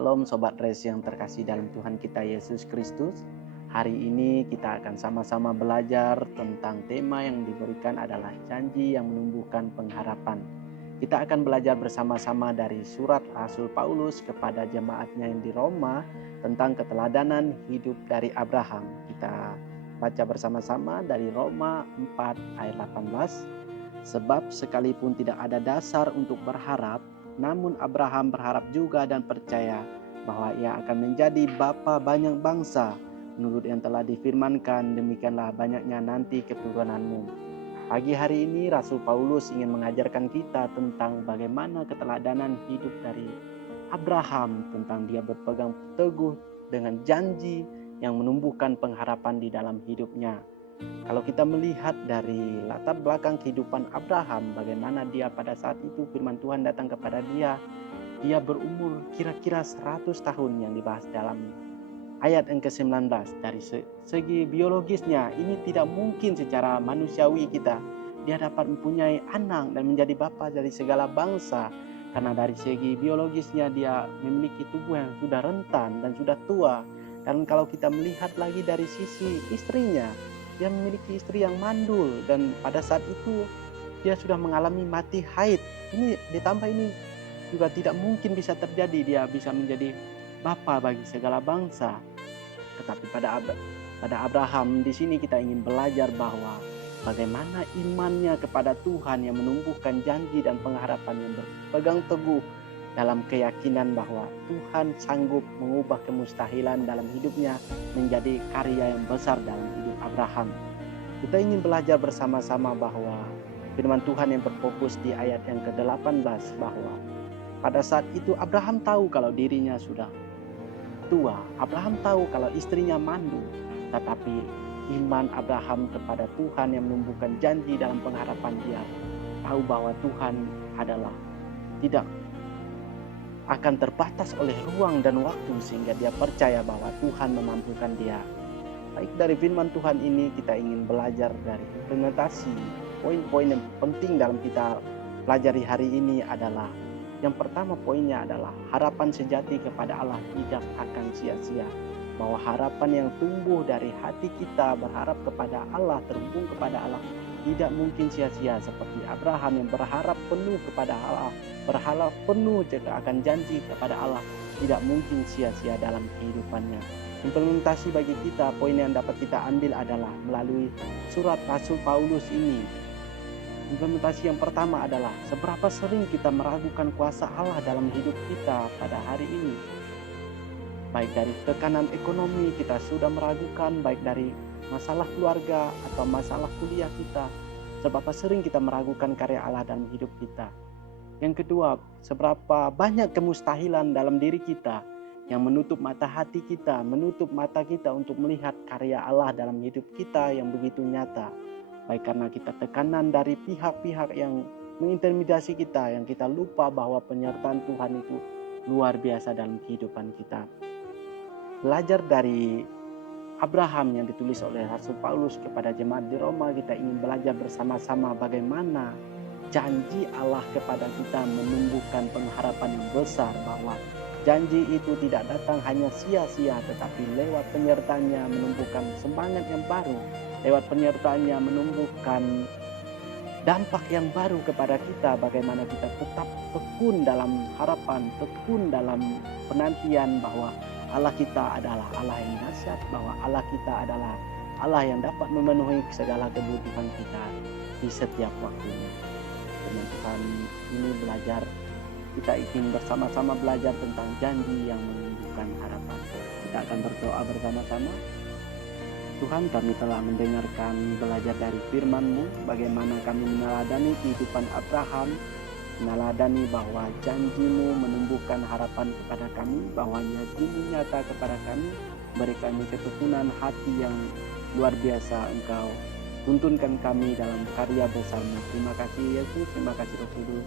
Shalom Sobat Res yang terkasih dalam Tuhan kita Yesus Kristus. Hari ini kita akan sama-sama belajar tentang tema yang diberikan adalah janji yang menumbuhkan pengharapan. Kita akan belajar bersama-sama dari surat Rasul Paulus kepada jemaatnya yang di Roma tentang keteladanan hidup dari Abraham. Kita baca bersama-sama dari Roma 4 ayat 18. Sebab sekalipun tidak ada dasar untuk berharap, namun Abraham berharap juga dan percaya bahwa ia akan menjadi bapa banyak bangsa. Menurut yang telah difirmankan, demikianlah banyaknya nanti keturunanmu. Pagi hari ini Rasul Paulus ingin mengajarkan kita tentang bagaimana keteladanan hidup dari Abraham, tentang dia berpegang teguh dengan janji yang menumbuhkan pengharapan di dalam hidupnya. Kalau kita melihat dari latar belakang kehidupan Abraham, bagaimana dia pada saat itu firman Tuhan datang kepada dia berumur kira-kira 100 tahun yang dibahas dalam ayat yang ke-19. Dari segi biologisnya, ini tidak mungkin secara manusiawi dia dapat mempunyai anak dan menjadi bapa dari segala bangsa. Karena dari segi biologisnya dia memiliki tubuh yang sudah rentan dan sudah tua. Dan kalau kita melihat lagi dari sisi istrinya, dia memiliki istri yang mandul dan pada saat itu dia sudah mengalami mati haid. Ini ditambah ini juga tidak mungkin bisa terjadi dia bisa menjadi bapa bagi segala bangsa. Tetapi pada Abraham di sini kita ingin belajar bahwa bagaimana imannya kepada Tuhan yang menumbuhkan janji dan pengharapan yang berpegang teguh dalam keyakinan bahwa Tuhan sanggup mengubah kemustahilan dalam hidupnya menjadi karya yang besar dalam hidup Abraham. Kita ingin belajar bersama-sama bahwa firman Tuhan yang berfokus di ayat yang ke-18 bahwa pada saat itu Abraham tahu kalau dirinya sudah tua. Abraham tahu kalau istrinya mandul. Tetapi iman Abraham kepada Tuhan yang menumbuhkan janji dalam pengharapan dia tahu bahwa Tuhan adalah tidak akan terbatas oleh ruang dan waktu, sehingga dia percaya bahwa Tuhan memampukan dia. Baik, dari firman Tuhan ini kita ingin belajar dari implementasi poin-poin yang penting dalam kita pelajari hari ini adalah yang pertama poinnya adalah harapan sejati kepada Allah tidak akan sia-sia. Bahwa harapan yang tumbuh dari hati kita berharap kepada Allah, terhubung kepada Allah, tidak mungkin sia-sia seperti Abraham yang berharap penuh kepada Allah, berharap penuh juga akan janji kepada Allah, tidak mungkin sia-sia dalam kehidupannya. Implementasi bagi kita, poin yang dapat kita ambil adalah melalui surat Rasul Paulus ini. Implementasi yang pertama adalah seberapa sering kita meragukan kuasa Allah dalam hidup kita pada hari ini. Baik dari tekanan ekonomi kita sudah meragukan, baik dari masalah keluarga atau masalah kuliah kita. Seberapa sering kita meragukan karya Allah dalam hidup kita. Yang kedua, seberapa banyak kemustahilan dalam diri kita yang menutup mata hati kita, menutup mata kita untuk melihat karya Allah dalam hidup kita yang begitu nyata. Baik karena kita tekanan dari pihak-pihak yang mengintimidasi kita, yang kita lupa bahwa penyertaan Tuhan itu luar biasa dalam kehidupan kita. Belajar dari Abraham yang ditulis oleh Rasul Paulus kepada jemaat di Roma, kita ingin belajar bersama-sama bagaimana janji Allah kepada kita menumbuhkan pengharapan yang besar, bahwa janji itu tidak datang hanya sia-sia, tetapi lewat penyertanya menumbuhkan semangat yang baru, lewat penyertanya menumbuhkan dampak yang baru kepada kita, bagaimana kita tetap tekun dalam harapan, tekun dalam penantian bahwa Allah kita adalah Allah yang dahsyat, bahwa Allah kita adalah Allah yang dapat memenuhi segala kebutuhan kita di setiap waktunya. Dengan Tuhan ini belajar, kita ingin bersama-sama belajar tentang janji yang menumbuhkan harapan. Kita akan berdoa bersama-sama. Tuhan, kami telah mendengarkan belajar dari firman-Mu, bagaimana kami meneladani kehidupan Abraham, meneladani bahwa janji-Mu menumbuhkan harapan kepada kami, bahwa janji-Mu nyata kepada kami, beri kami ketekunan hati yang luar biasa. Engkau tuntunkan kami dalam karya besar-Mu. Terima kasih Yesus, terima kasih Roh Kudus.